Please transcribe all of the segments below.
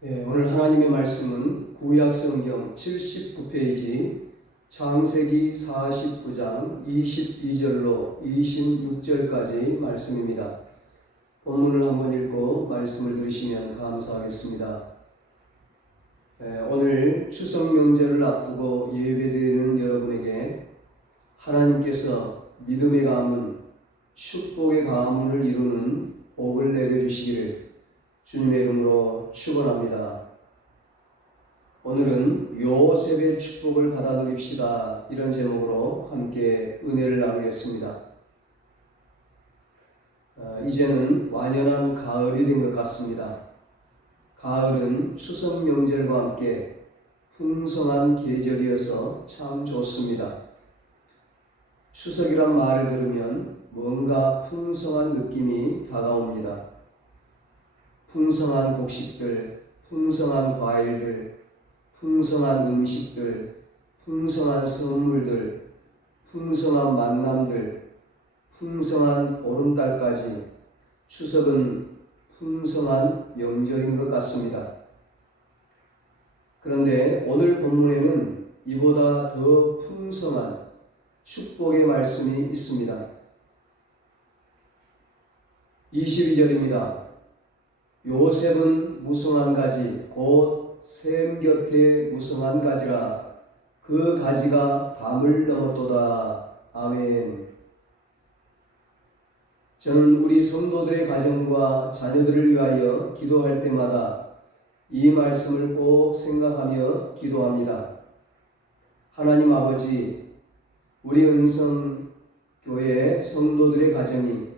오늘 하나님의 말씀은 구약성경 79페이지 창세기 49장 22절로 26절까지 말씀입니다. 본문을 한번 읽고 말씀을 들으시면 감사하겠습니다. 오늘 추석 명절을 앞두고 예배드리는 여러분에게 하나님께서 믿음의 가문, 축복의 가문을 이루는 복을 내려주시기를 주님의 이름으로 축원합니다. 오늘은 요셉의 축복을 받아들입시다, 이런 제목으로 함께 은혜를 나누겠습니다. 이제는 완연한 가을이 된 것 같습니다. 가을은 추석 명절과 함께 풍성한 계절이어서 참 좋습니다. 추석이란 말을 들으면 뭔가 풍성한 느낌이 다가옵니다. 풍성한 곡식들, 풍성한 과일들, 풍성한 음식들, 풍성한 선물들, 풍성한 만남들, 풍성한 보름달까지 추석은 풍성한 명절인 것 같습니다. 그런데 오늘 본문에는 이보다 더 풍성한 축복의 말씀이 있습니다. 22절입니다. 요셉은 무성한 가지 곧 샘 곁에 무성한 가지라 그 가지가 밤을 넘었도다. 아멘. 저는 우리 성도들의 가정과 자녀들을 위하여 기도할 때마다 이 말씀을 꼭 생각하며 기도합니다. 하나님 아버지, 우리 은성교회 성도들의 가정이,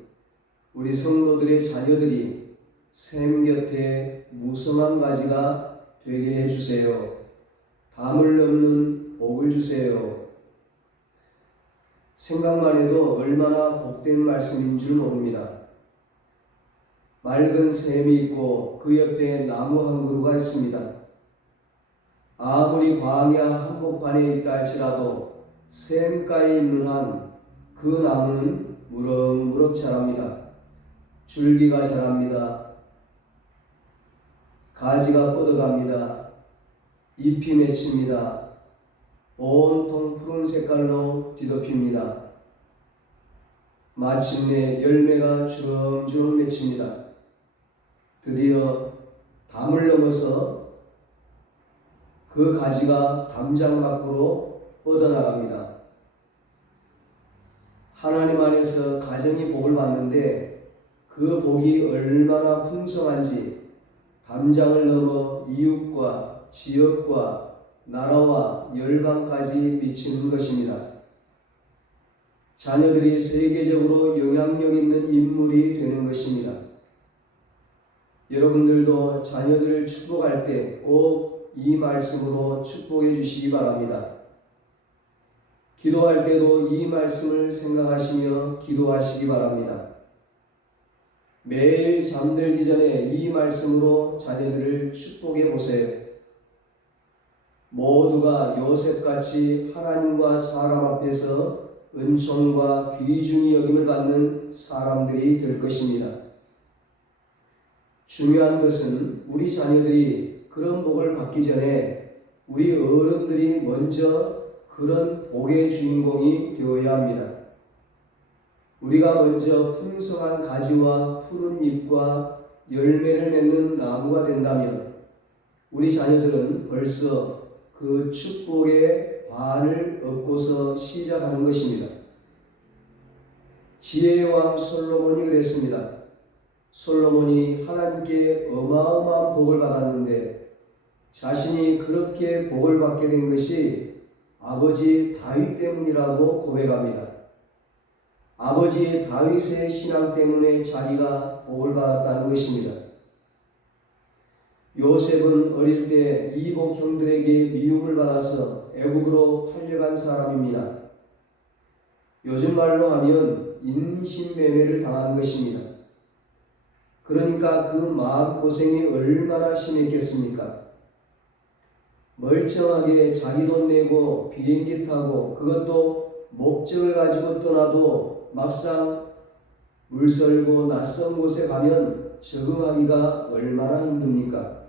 우리 성도들의 자녀들이 샘 곁에 무성한 가지가 되게 해주세요. 담을 넘는 복을 주세요. 생각만 해도 얼마나 복된 말씀인 줄 모릅니다. 맑은 샘이 있고 그 옆에 나무 한 그루가 있습니다. 아무리 광야 한복판에 있다 할지라도 샘가에 있는 한 그 나무는 무럭무럭 자랍니다. 줄기가 자랍니다. 가지가 뻗어갑니다. 잎이 맺힙니다. 온통 푸른 색깔로 뒤덮입니다. 마침내 열매가 주렁주렁 맺힙니다. 드디어 담을 넘어서 그 가지가 담장 밖으로 뻗어나갑니다. 하나님 안에서 가정이 복을 받는데 그 복이 얼마나 풍성한지 담장을 넘어 이웃과 지역과 나라와 열방까지 미치는 것입니다. 자녀들이 세계적으로 영향력 있는 인물이 되는 것입니다. 여러분들도 자녀들을 축복할 때 꼭 이 말씀으로 축복해 주시기 바랍니다. 기도할 때도 이 말씀을 생각하시며 기도하시기 바랍니다. 매일 잠들기 전에 이 말씀으로 자녀들을 축복해 보세요. 모두가 요셉같이 하나님과 사람 앞에서 은총과 귀중히 여김을 받는 사람들이 될 것입니다. 중요한 것은 우리 자녀들이 그런 복을 받기 전에 우리 어른들이 먼저 그런 복의 주인공이 되어야 합니다. 우리가 먼저 풍성한 가지와 푸른 잎과 열매를 맺는 나무가 된다면 우리 자녀들은 벌써 그 축복의 반을 얻고서 시작하는 것입니다. 지혜의 왕 솔로몬이 그랬습니다. 솔로몬이 하나님께 어마어마한 복을 받았는데 자신이 그렇게 복을 받게 된 것이 아버지 다윗 때문이라고 고백합니다. 아버지 다윗의 신앙 때문에 자기가 복을 받았다는 것입니다. 요셉은 어릴 때 이복 형들에게 미움을 받아서 애국으로 팔려간 사람입니다. 요즘 말로 하면 인신매매를 당한 것입니다. 그러니까 그 마음고생이 얼마나 심했겠습니까? 멀쩡하게 자기 돈 내고 비행기 타고 그것도 목적을 가지고 떠나도 막상 물설고 낯선 곳에 가면 적응하기가 얼마나 힘듭니까?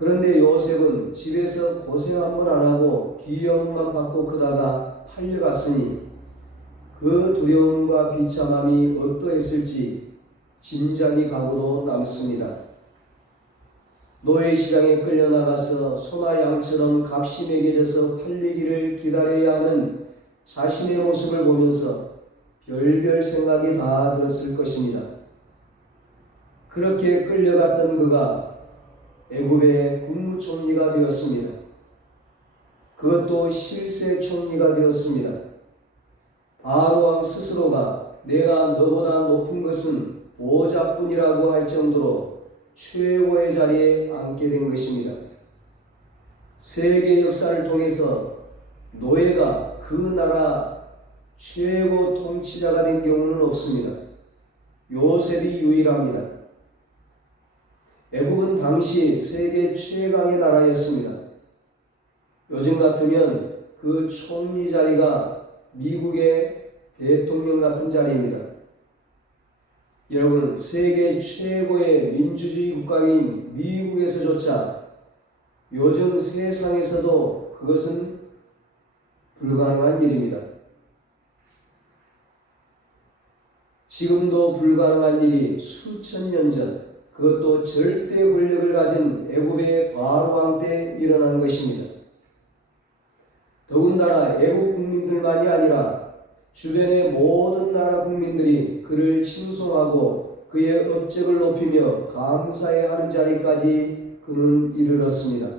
그런데 요셉은 집에서 고생 한 번 안 하고 귀여움만 받고 크다가 팔려갔으니 그 두려움과 비참함이 어떠했을지 짐작이 가고도 남습니다. 노예시장에 끌려나가서 소나 양처럼 값이 매겨져서 팔리기를 기다려야 하는 자신의 모습을 보면서 별별 생각이 다 들었을 것입니다. 그렇게 끌려갔던 그가 애굽의 국무총리가 되었습니다. 그것도 실세 총리가 되었습니다. 바로왕 스스로가 내가 너보다 높은 것은 보좌뿐이라고 할 정도로 최고의 자리에 앉게 된 것입니다. 세계 역사를 통해서 노예가 그 나라 최고 통치자가 된 경우는 없습니다. 요셉이 유일합니다. 애굽은 당시 세계 최강의 나라였습니다. 요즘 같으면 그 총리 자리가 미국의 대통령 같은 자리입니다. 여러분, 세계 최고의 민주주의 국가인 미국에서조차 요즘 세상에서도 그것은 불가능한 일입니다. 지금도 불가능한 일이 수천 년 전, 그것도 절대 권력을 가진 애굽의 바로 왕 때 일어난 것입니다. 더군다나 애굽 국민들만이 아니라 주변의 모든 나라 국민들이 그를 칭송하고 그의 업적을 높이며 감사해야 하는 자리까지 그는 이르렀습니다.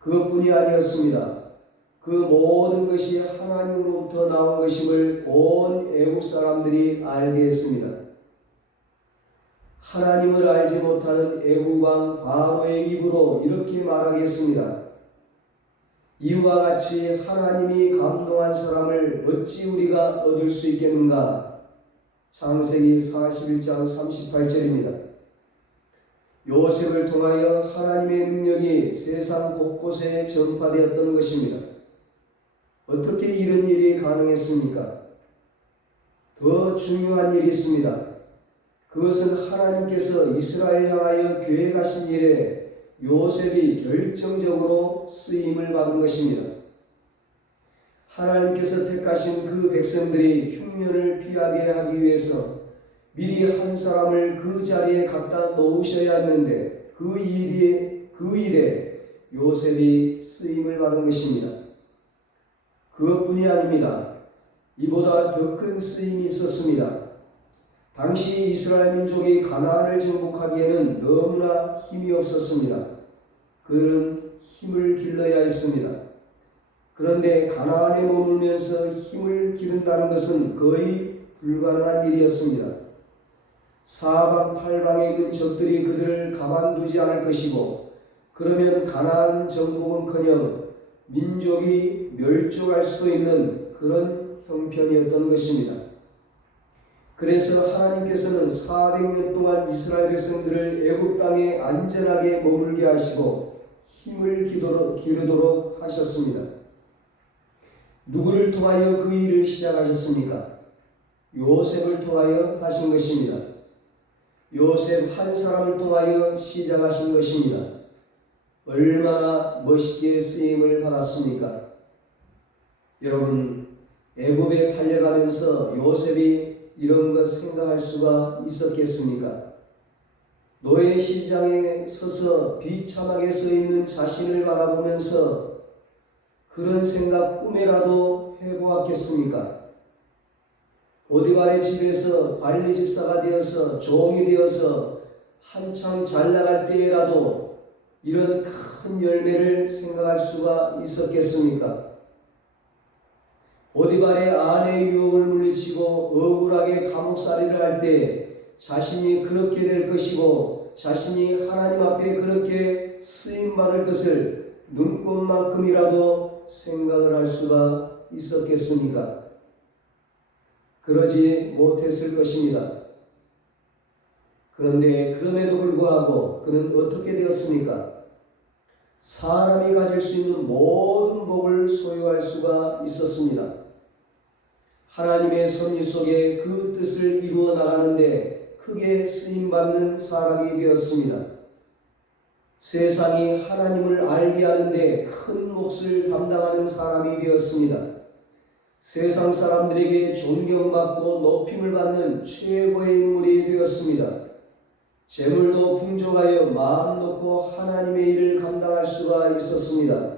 그것뿐이 아니었습니다. 그 모든 것이 하나님으로부터 나온 것임을 온 애국 사람들이 알게 했습니다. 하나님을 알지 못하는 애국 왕 바로의 입으로 이렇게 말하겠습니다. 이와 같이 하나님이 감동한 사람을 어찌 우리가 얻을 수 있겠는가? 창세기 41장 38절입니다. 요셉을 통하여 하나님의 능력이 세상 곳곳에 전파되었던 것입니다. 어떻게 이런 일이 가능했습니까? 더 중요한 일이 있습니다. 그것은 하나님께서 이스라엘 향하여 계획하신 일에 요셉이 결정적으로 쓰임을 받은 것입니다. 하나님께서 택하신 그 백성들이 흉년을 피하게 하기 위해서 미리 한 사람을 그 자리에 갖다 놓으셔야 했는데 그 일에 요셉이 쓰임을 받은 것입니다. 그것뿐이 아닙니다. 이보다 더 큰 쓰임이 있었습니다. 당시 이스라엘 민족이 가나안을 정복하기에는 너무나 힘이 없었습니다. 그들은 힘을 길러야 했습니다. 그런데 가나안에 머물면서 힘을 기른다는 것은 거의 불가능한 일이었습니다. 사방 팔방에 있는 적들이 그들을 가만두지 않을 것이고, 그러면 가나안 정복은커녕 민족이 멸종할 수도 있는 그런 형편이었던 것입니다. 그래서 하나님께서는 400년 동안 이스라엘 백성들을 애굽 땅에 안전하게 머물게 하시고 힘을 기르도록 하셨습니다. 누구를 통하여 그 일을 시작하셨습니까? 요셉을 통하여 하신 것입니다. 요셉 한 사람을 통하여 시작하신 것입니다. 얼마나 멋있게 쓰임을 받았습니까? 여러분, 애굽에 팔려가면서 요셉이 이런 것 생각할 수가 있었겠습니까? 노예 시장에 서서 비참하게 서 있는 자신을 바라보면서 그런 생각 꿈에라도 해보았겠습니까? 보디발의 집에서 관리 집사가 되어서 종이 되어서 한창 잘 나갈 때라도 이런 큰 열매를 생각할 수가 있었겠습니까? 보디발의 아내의 유혹을 물리치고 억울하게 감옥살이를 할 때 자신이 그렇게 될 것이고 자신이 하나님 앞에 그렇게 쓰임받을 것을 눈꼽만큼이라도 생각을 할 수가 있었겠습니까? 그러지 못했을 것입니다. 그런데 그럼에도 불구하고 그는 어떻게 되었습니까? 사람이 가질 수 있는 모든 복을 소유할 수가 있었습니다. 하나님의 섭리 속에 그 뜻을 이루어 나가는데 크게 쓰임받는 사람이 되었습니다. 세상이 하나님을 알게 하는데 큰 몫을 담당하는 사람이 되었습니다. 세상 사람들에게 존경받고 높임을 받는 최고의 인물이 되었습니다. 재물도 풍족하여 마음 놓고 하나님의 일을 감당할 수가 있었습니다.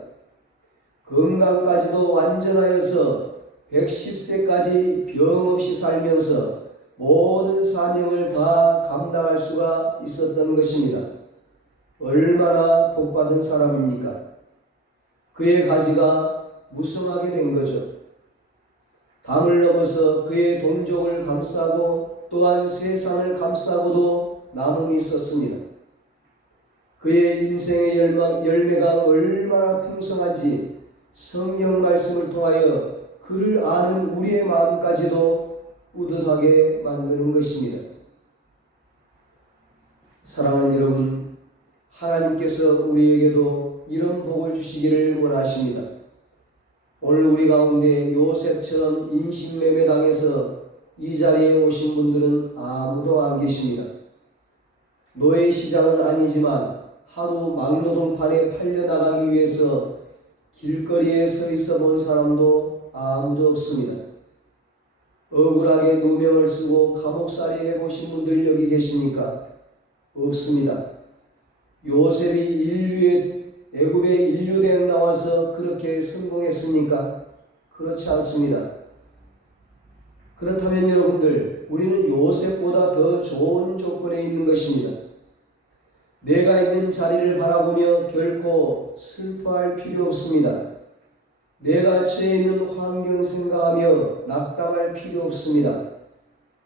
건강까지도 완전하여서 110세까지 병 없이 살면서 모든 사명을 다 감당할 수가 있었던 것입니다. 얼마나 복받은 사람입니까? 그의 가지가 무성하게 된 거죠. 담을 넘어서 그의 동족을 감싸고 또한 세상을 감싸고도 남음이 있었습니다. 그의 인생의 열매가 얼마나 풍성한지 성경 말씀을 통하여 그를 아는 우리의 마음까지도 뿌듯하게 만드는 것입니다. 사랑하는 여러분, 하나님께서 우리에게도 이런 복을 주시기를 원하십니다. 오늘 우리 가운데 요셉처럼 인신매매당해서 이 자리에 오신 분들은 아무도 안 계십니다. 노예 시장은 아니지만 하루 막노동판에 팔려나가기 위해서 길거리에 서 있어 본 사람도 아무도 없습니다. 억울하게 누명을 쓰고 감옥살이 해보신 분들 여기 계십니까? 없습니다. 요셉이 애굽의 인류대에 나와서 그렇게 성공했습니까? 그렇지 않습니다. 그렇다면 여러분들, 우리는 요셉보다 더 좋은 조건에 있는 것입니다. 내가 있는 자리를 바라보며 결코 슬퍼할 필요 없습니다. 내가 처해 있는 환경 생각하며 낙담할 필요 없습니다.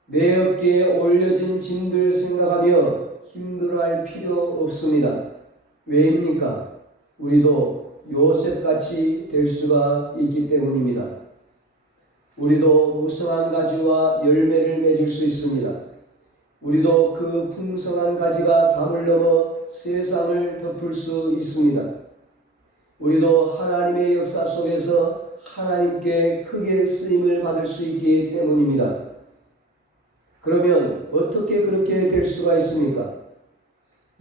내 어깨에 올려진 짐들 생각하며 힘들어할 필요 없습니다. 왜입니까? 우리도 요셉같이 될 수가 있기 때문입니다. 우리도 무성한 가지와 열매를 맺을 수 있습니다. 우리도 그 풍성한 가지가 담을 넘어 세상을 덮을 수 있습니다. 우리도 하나님의 역사 속에서 하나님께 크게 쓰임을 받을 수 있기 때문입니다. 그러면 어떻게 그렇게 될 수가 있습니까?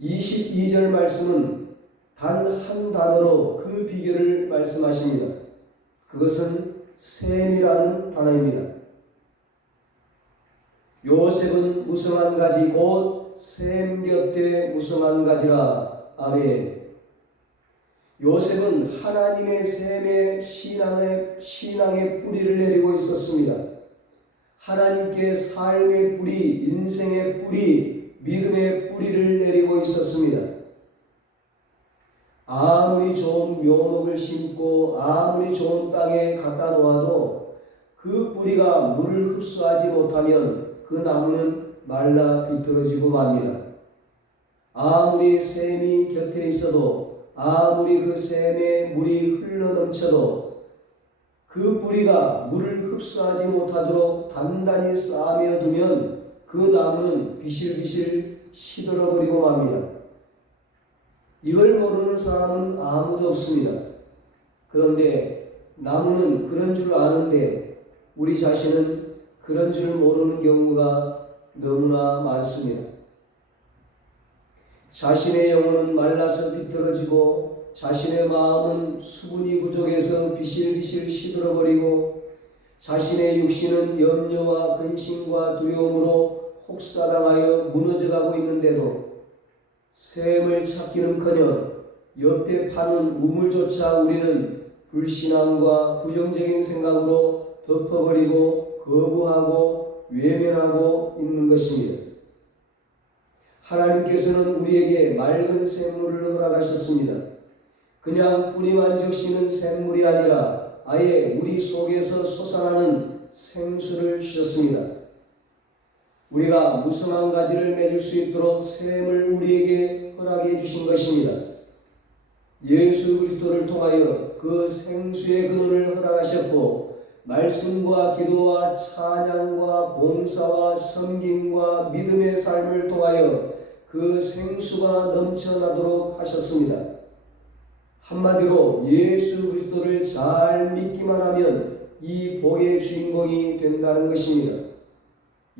22절 말씀은 단 한 단어로 그 비결을 말씀하십니다. 그것은 셈이라는 단어입니다. 요셉은 무성한 가지 곧 셈 곁에 무성한 가지라. 아멘. 요셉은 하나님의 셈의 신앙의 뿌리를 내리고 있었습니다. 하나님께 삶의 뿌리, 인생의 뿌리, 믿음의 뿌리를 내리고 있었습니다. 아무리 좋은 묘목을 심고 아무리 좋은 땅에 갖다 놓아도 그 뿌리가 물을 흡수하지 못하면 그 나무는 말라 비틀어지고 맙니다. 아무리 샘이 곁에 있어도 아무리 그 샘에 물이 흘러넘쳐도 그 뿌리가 물을 흡수하지 못하도록 단단히 쌓아며 두면 그 나무는 비실비실 시들어버리고 맙니다. 이걸 모르는 사람은 아무도 없습니다. 그런데 나무는 그런 줄 아는데 우리 자신은 그런 줄 모르는 경우가 너무나 많습니다. 자신의 영혼은 말라서 비틀어지고 자신의 마음은 수분이 부족해서 비실비실 시들어버리고 자신의 육신은 염려와 근심과 두려움으로 혹사당하여 무너져가고 있는데도 샘을 찾기는커녕 옆에 파는 우물조차 우리는 불신앙과 부정적인 생각으로 덮어버리고 거부하고 외면하고 있는 것입니다. 하나님께서는 우리에게 맑은 샘물을 허락하셨습니다. 그냥 뿌리만 적시는 샘물이 아니라 아예 우리 속에서 솟아나는 생수를 주셨습니다. 우리가 무성한 가지를 맺을 수 있도록 샘을 우리에게 허락해 주신 것입니다. 예수 그리스도를 통하여 그 생수의 근원을 허락하셨고 말씀과 기도와 찬양과 봉사와 섬김과 믿음의 삶을 통하여 그 생수가 넘쳐나도록 하셨습니다. 한마디로 예수 그리스도를 잘 믿기만 하면 이 복의 주인공이 된다는 것입니다.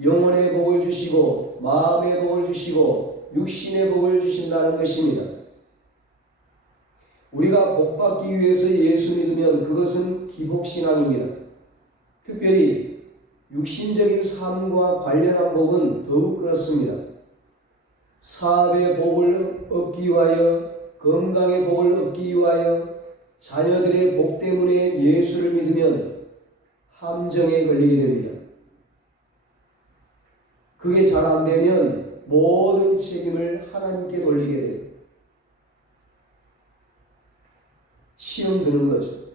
영혼의 복을 주시고 마음의 복을 주시고 육신의 복을 주신다는 것입니다. 우리가 복받기 위해서 예수 믿으면 그것은 기복신앙입니다. 특별히 육신적인 삶과 관련한 복은 더욱 그렇습니다. 사업의 복을 얻기 위하여, 건강의 복을 얻기 위하여, 자녀들의 복 때문에 예수를 믿으면 함정에 걸리게 됩니다. 그게 잘 안 되면 모든 책임을 하나님께 돌리게 돼요. 시험 드는 거죠.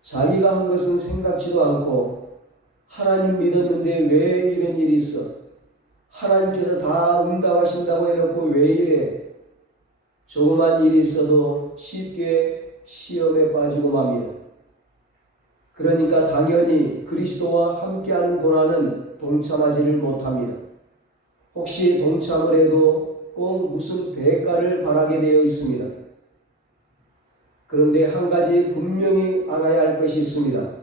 자기가 한 것은 생각지도 않고 하나님 믿었는데 왜 이런 일이 있어? 하나님께서 다 응답하신다고 해놓고 왜 이래? 조그만 일이 있어도 쉽게 시험에 빠지고 맙니다. 그러니까 당연히 그리스도와 함께하는 고난은 동참하지를 못합니다. 혹시 동참을 해도 꼭 무슨 대가를 바라게 되어 있습니다. 그런데 한 가지 분명히 알아야 할 것이 있습니다.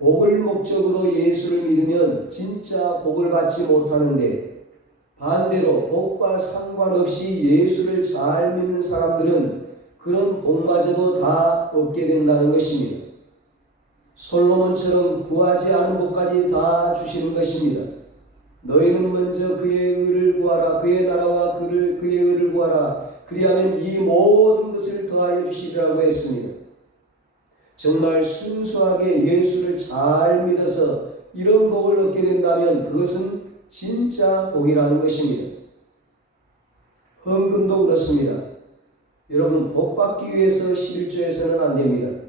복을 목적으로 예수를 믿으면 진짜 복을 받지 못하는데, 반대로 복과 상관없이 예수를 잘 믿는 사람들은 그런 복마저도 다 얻게 된다는 것입니다. 솔로몬처럼 구하지 않은 복까지 다 주시는 것입니다. 너희는 먼저 그의 의를 구하라. 그의 나라와 그의 의를 구하라. 그리하면 이 모든 것을 더하여 주시리라고 했습니다. 정말 순수하게 예수를 잘 믿어서 이런 복을 얻게 된다면 그것은 진짜 복이라는 것입니다. 헌금도 그렇습니다. 여러분, 복 받기 위해서 11조해서는 안 됩니다.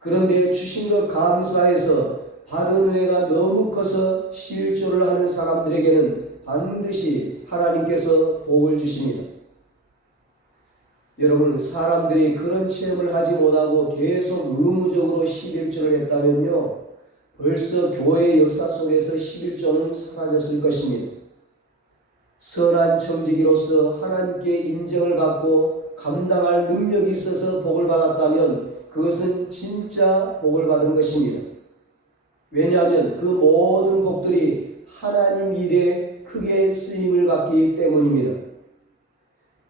그런데 주신 것 감사해서 받은 은혜가 너무 커서 11조를 하는 사람들에게는 반드시 하나님께서 복을 주십니다. 여러분, 사람들이 그런 체험을 하지 못하고 계속 의무적으로 11조를 했다면요, 벌써 교회의 역사 속에서 11조는 사라졌을 것입니다. 선한 청지기로서 하나님께 인정을 받고 감당할 능력이 있어서 복을 받았다면 그것은 진짜 복을 받은 것입니다. 왜냐하면 그 모든 복들이 하나님 일에 크게 쓰임을 받기 때문입니다.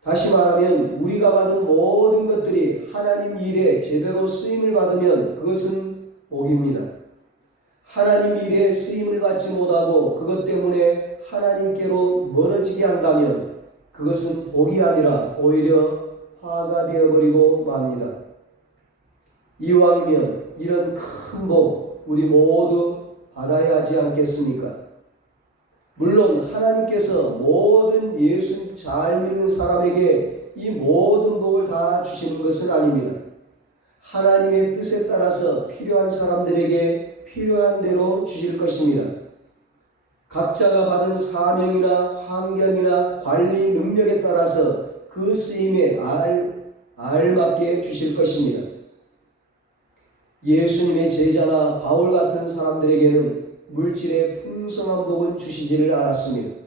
다시 말하면 우리가 받은 모든 것들이 하나님 일에 제대로 쓰임을 받으면 그것은 복입니다. 하나님 일에 쓰임을 받지 못하고 그것 때문에 하나님께로 멀어지게 한다면 그것은 복이 아니라 오히려 화가 되어버리고 맙니다. 이왕이면 이런 큰 복 우리 모두 받아야 하지 않겠습니까? 물론 하나님께서 모든 예수 잘 믿는 사람에게 이 모든 복을 다 주시는 것은 아닙니다. 하나님의 뜻에 따라서 필요한 사람들에게 필요한 대로 주실 것입니다. 각자가 받은 사명이나 환경이나 관리 능력에 따라서 그 쓰임에 알맞게 주실 것입니다. 예수님의 제자나 바울 같은 사람들에게는 물질의 풍성한 복은 주시지를 않았습니다.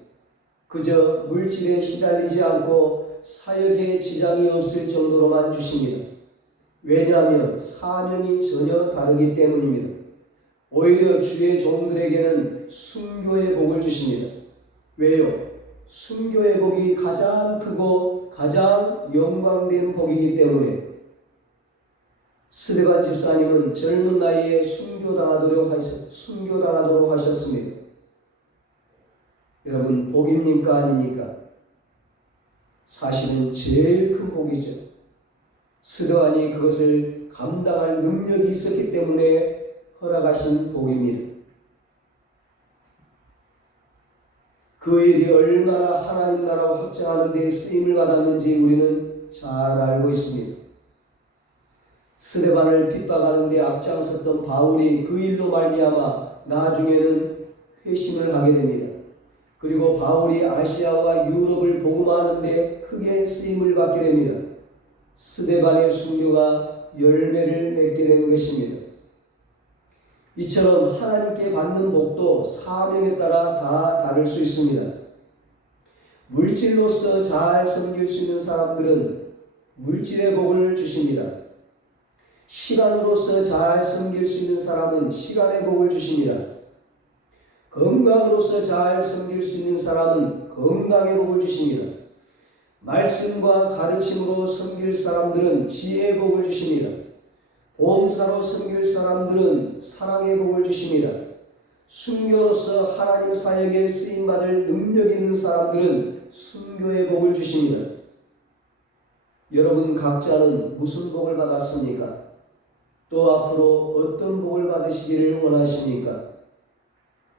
그저 물질에 시달리지 않고 사역에 지장이 없을 정도로만 주십니다. 왜냐하면 사명이 전혀 다르기 때문입니다. 오히려 주의 종들에게는 순교의 복을 주십니다. 왜요? 순교의 복이 가장 크고 가장 영광된 복이기 때문에. 스데반 집사님은 젊은 나이에 순교당하도록 하셨습니다. 여러분, 복입니까 아닙니까? 사실은 제일 큰 복이죠. 스데반이 그것을 감당할 능력이 있었기 때문에 허락하신 복입니다. 그 일이 얼마나 하나님 나라 확장하는 데 쓰임을 받았는지 우리는 잘 알고 있습니다. 스데반을 핍박하는 데 앞장섰던 바울이 그 일로 말미암아 나중에는 회심을 하게 됩니다. 그리고 바울이 아시아와 유럽을 복음하는 데 크게 쓰임을 받게 됩니다. 스데반의 순교가 열매를 맺게 된 것입니다. 이처럼 하나님께 받는 복도 사명에 따라 다 다를 수 있습니다. 물질로서 잘 섬길 수 있는 사람들은 물질의 복을 주십니다. 시간으로서 잘 섬길 수 있는 사람은 시간의 복을 주십니다. 건강으로서 잘 섬길 수 있는 사람은 건강의 복을 주십니다. 말씀과 가르침으로 섬길 사람들은 지혜의 복을 주십니다. 봉사로 섬길 사람들은 사랑의 복을 주십니다. 순교로서 하나님 사역에 쓰임받을 능력 있는 사람들은 순교의 복을 주십니다. 여러분 각자는 무슨 복을 받았습니까? 또 앞으로 어떤 복을 받으시기를 원하십니까?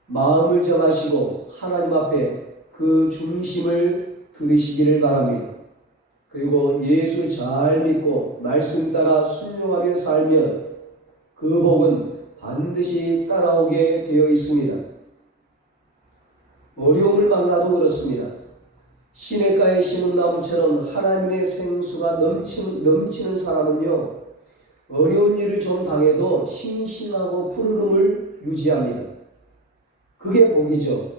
마음을 정하시고 하나님 앞에 그 중심을 두시기를 바랍니다. 그리고 예수 잘 믿고 말씀 따라 순종하며 살면 그 복은 반드시 따라오게 되어 있습니다. 어려움을 만나도 그렇습니다. 시냇가에 심은 나무처럼 하나님의 생수가 넘치는 사람은요, 어려운 일을 좀 당해도 싱싱하고 푸르름을 유지합니다. 그게 복이죠.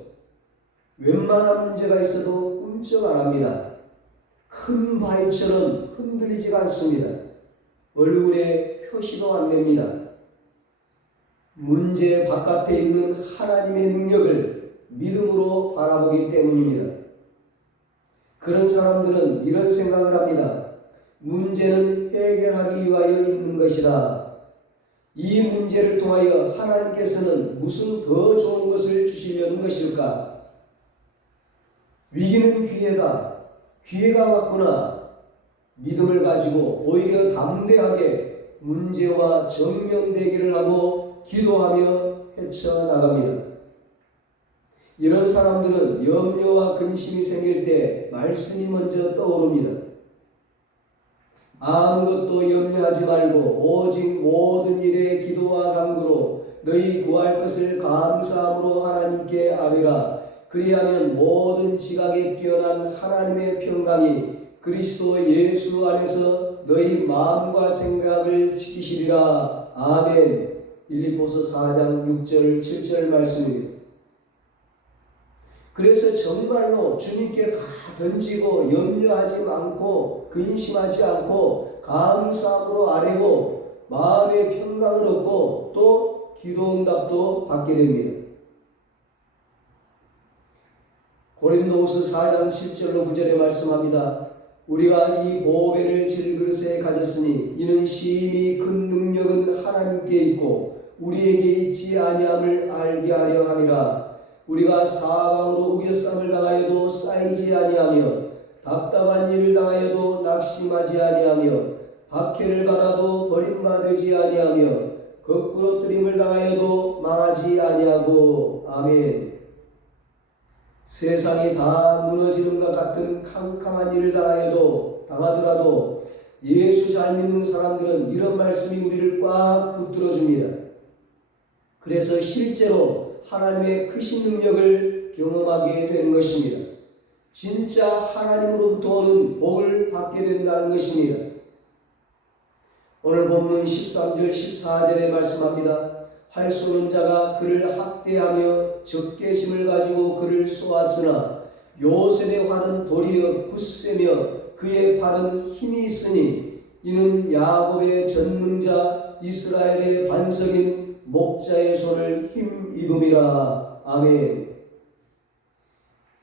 웬만한 문제가 있어도 꿈쩍 안 합니다. 큰 바위처럼 흔들리지가 않습니다. 얼굴에 표시도 안 냅니다. 문제 바깥에 있는 하나님의 능력을 믿음으로 바라보기 때문입니다. 그런 사람들은 이런 생각을 합니다. 문제는 해결하기 위하여 있는 것이라. 이 문제를 통하여 하나님께서는 무슨 더 좋은 것을 주시려는 것일까? 위기는 기회다. 기회가 왔구나. 믿음을 가지고 오히려 담대하게 문제와 정면 대결을 하고 기도하며 헤쳐나갑니다. 이런 사람들은 염려와 근심이 생길 때 말씀이 먼저 떠오릅니다. 아무것도 염려하지 말고 오직 모든 일에 기도와 간구로 너희 구할 것을 감사함으로 하나님께 아뢰라. 그리하면 모든 지각에 뛰어난 하나님의 평강이 그리스도 예수 안에서 너희 마음과 생각을 지키시리라. 아멘. 빌립보서 4장 6절 7절 말씀입니다. 그래서 정말로 주님께 다 던지고 염려하지 않고 근심하지 않고 감사함으로 아뢰고 마음의 평강을 얻고 또 기도 응답도 받게 됩니다. 고린도후서 4장 7절로 9절에 말씀합니다. 우리가 이 보배를 질그릇에 가졌으니 이는 심히 큰 능력은 하나님께 있고 우리에게 있지 아니함을 알게 하려 함이라. 우리가 사방으로 우겨쌈을 당하여도 쌓이지 아니하며 답답한 일을 당하여도 낙심하지 아니하며 박해를 받아도 버림받지 아니하며 거꾸로 뜨림을 당하여도 망하지 아니하고. 아멘. 세상이 다 무너지는 것 같은 캄캄한 일을 당하더라도 예수 잘 믿는 사람들은 이런 말씀이 우리를 꽉 붙들어 줍니다. 그래서 실제로 하나님의 크신 능력을 경험하게 되는 것입니다. 진짜 하나님으로부터 오는 복을 받게 된다는 것입니다. 오늘 본문 13절 14절에 말씀합니다. 활 쏘는 자가 그를 학대하며 적개심을 가지고 그를 쏘았으나 요셉의 활은 도리어 굳세며 그의 발은 힘이 있으니 이는 야곱의 전능자 이스라엘의 반석인 목자의 손을 힘입음이라. 아멘.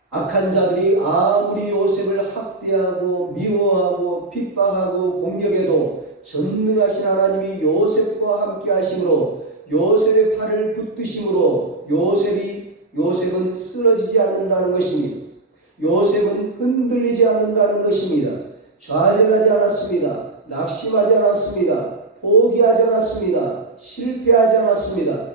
악한 자들이 아무리 요셉을 학대하고 미워하고 핍박하고 공격해도 전능하신 하나님이 요셉과 함께 하심으로 요셉의 팔을 붙드심으로 요셉은 쓰러지지 않는다는 것입니다. 요셉은 흔들리지 않는다는 것입니다. 좌절하지 않았습니다. 낙심하지 않았습니다. 포기하지 않았습니다. 실패하지 않았습니다.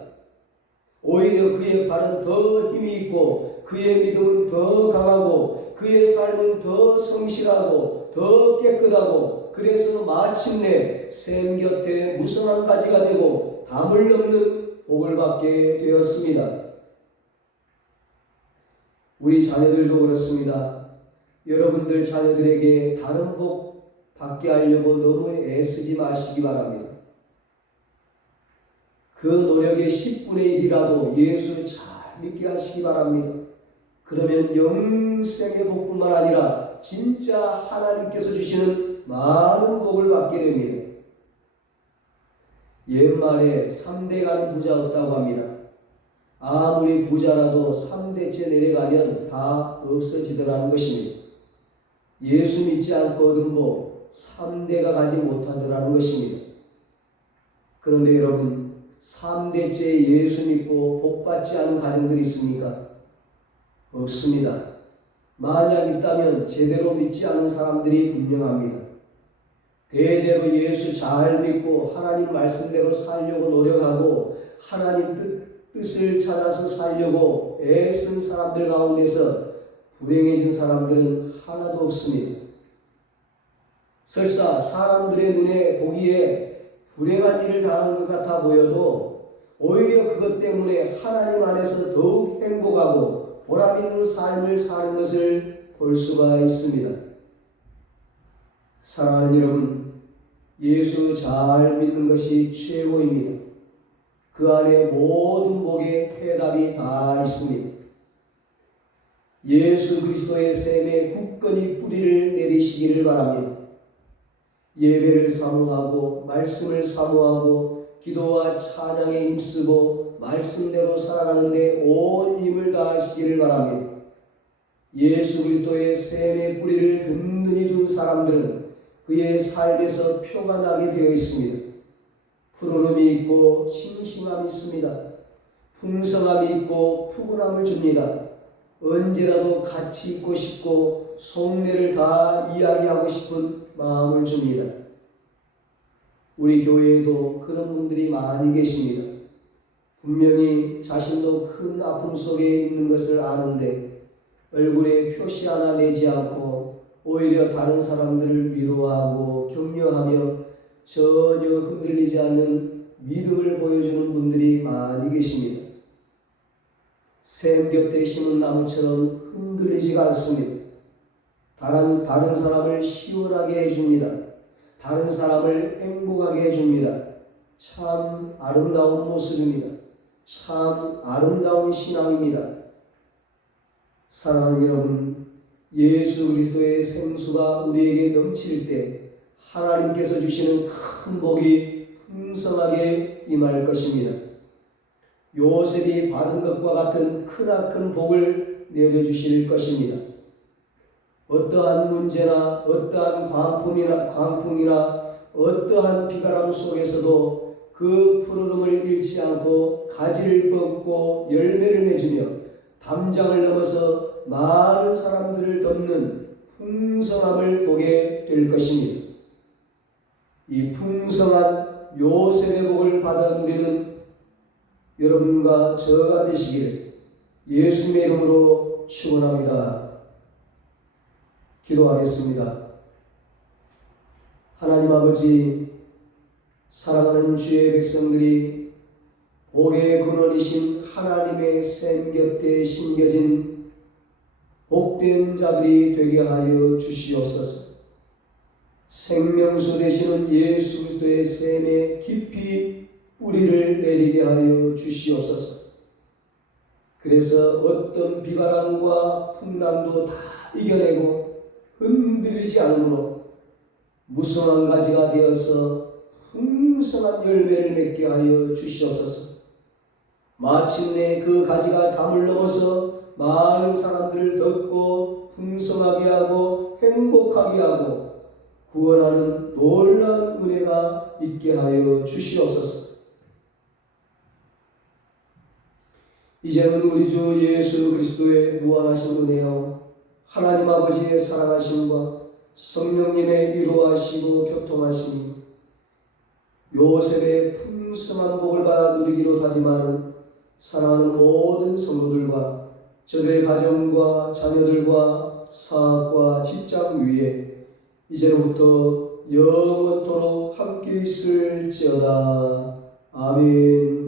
오히려 그의 발은 더 힘이 있고 그의 믿음은 더 강하고 그의 삶은 더 성실하고 더 깨끗하고 그래서 마침내 샘 곁에 무성한 가지가 되고 담을 넘는 복을 받게 되었습니다. 우리 자녀들도 그렇습니다. 여러분들 자녀들에게 다른 복 받게 하려고 너무 애쓰지 마시기 바랍니다. 그 노력의 10분의 1이라도 예수 잘 믿게 하시기 바랍니다. 그러면 영생의 복뿐만 아니라 진짜 하나님께서 주시는 많은 복을 받게 됩니다. 옛말에 3대 가는 부자 없다고 합니다. 아무리 부자라도 3대째 내려가면 다 없어지더라는 것입니다. 예수 믿지 않고 얻은 복 3대가 가지 못하더라는 것입니다. 그런데 여러분, 3대째 예수 믿고 복 받지 않은 가정들이 있습니까? 없습니다. 만약 있다면 제대로 믿지 않은 사람들이 분명합니다. 대대로 예수 잘 믿고 하나님 말씀대로 살려고 노력하고 하나님 뜻을 찾아서 살려고 애쓴 사람들 가운데서 불행해진 사람들은 하나도 없습니다. 설사 사람들의 눈에 보기에 불행한 일을 당한 것 같아 보여도 오히려 그것 때문에 하나님 안에서 더욱 행복하고 보람 있는 삶을 사는 것을 볼 수가 있습니다. 사랑하는 여러분, 예수 잘 믿는 것이 최고입니다. 그 안에 모든 복의 해답이 다 있습니다. 예수 그리스도의 셈에 굳건히 뿌리를 내리시기를 바랍니다. 예배를 사모하고 말씀을 사모하고 기도와 찬양에 힘쓰고 말씀대로 살아가는 데 온 힘을 다하시기를 바랍니다. 예수 그리스도의 셈의 뿌리를 든든히 둔 사람들은 그의 삶에서 표가 나게 되어 있습니다. 푸르름이 있고 싱싱함이 있습니다. 풍성함이 있고 푸근함을 줍니다. 언제라도 같이 있고 싶고 속내를 다 이야기하고 싶은 마음을 줍니다. 우리 교회에도 그런 분들이 많이 계십니다. 분명히 자신도 큰 아픔 속에 있는 것을 아는데 얼굴에 표시 하나 내지 않고 오히려 다른 사람들을 위로하고 격려하며 전혀 흔들리지 않는 믿음을 보여주는 분들이 많이 계십니다. 샘 곁에 심은 나무처럼 흔들리지가 않습니다. 다른 사람을 시원하게 해줍니다. 다른 사람을 행복하게 해줍니다. 참 아름다운 모습입니다. 참 아름다운 신앙입니다. 사랑하는 여러분, 예수 그리스도의 생수가 우리에게 넘칠 때 하나님께서 주시는 큰 복이 풍성하게 임할 것입니다. 요셉이 받은 것과 같은 크나큰 복을 내려주실 것입니다. 어떠한 문제나 어떠한 광풍이나 어떠한 비바람 속에서도 그 푸르름을 잃지 않고 가지를 뻗고 열매를 맺으며 담장을 넘어서 많은 사람들을 덮는 풍성함을 보게 될 것입니다. 이 풍성한 요셉의 복을 받아 누리는 여러분과 저가 되시길 예수님의 이름으로 축원합니다. 기도하겠습니다. 하나님 아버지, 사랑하는 주의 백성들이 복의 근원이신 하나님의 샘 곁에 심겨진 복된 자들이 되게 하여 주시옵소서. 생명수 되시는 예수 그리스도의 샘에 깊이 뿌리를 내리게 하여 주시옵소서. 그래서 어떤 비바람과 풍랑도 다 이겨내고 흔들리지 않으므로 무성한 가지가 되어서 풍성한 열매를 맺게 하여 주시옵소서. 마침내 그 가지가 담을 넘어서 많은 사람들을 덮고 풍성하게 하고 행복하게 하고 구원하는 놀라운 은혜가 있게 하여 주시옵소서. 이제는 우리 주 예수 그리스도의 무한하신 은혜요 하나님 아버지의 사랑하심과 성령님의 위로하시고 교통하심이 요셉의 풍성한 복을 받아 누리기로 다짐하는 사랑하는 모든 성도들과 저들의 가정과 자녀들과 사업과 직장 위에 이제로부터 영원토록 함께 있을지어다. 아멘.